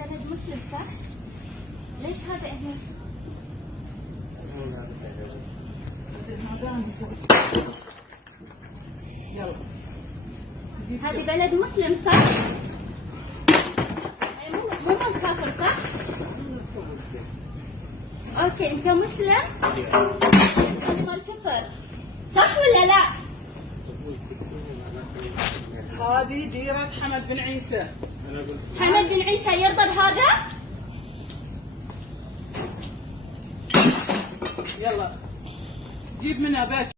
بلد مسلم صح؟ ليش هذا هنا؟ هذه بلد مسلم صح؟ مو كافر صح؟ اوكي انت مسلم؟ انت مال كفر صح ولا لا؟ هذه ديرة حمد بن عيسى. حمد بن عيسى يرضى بهذا؟ يلا جيب منها باكر.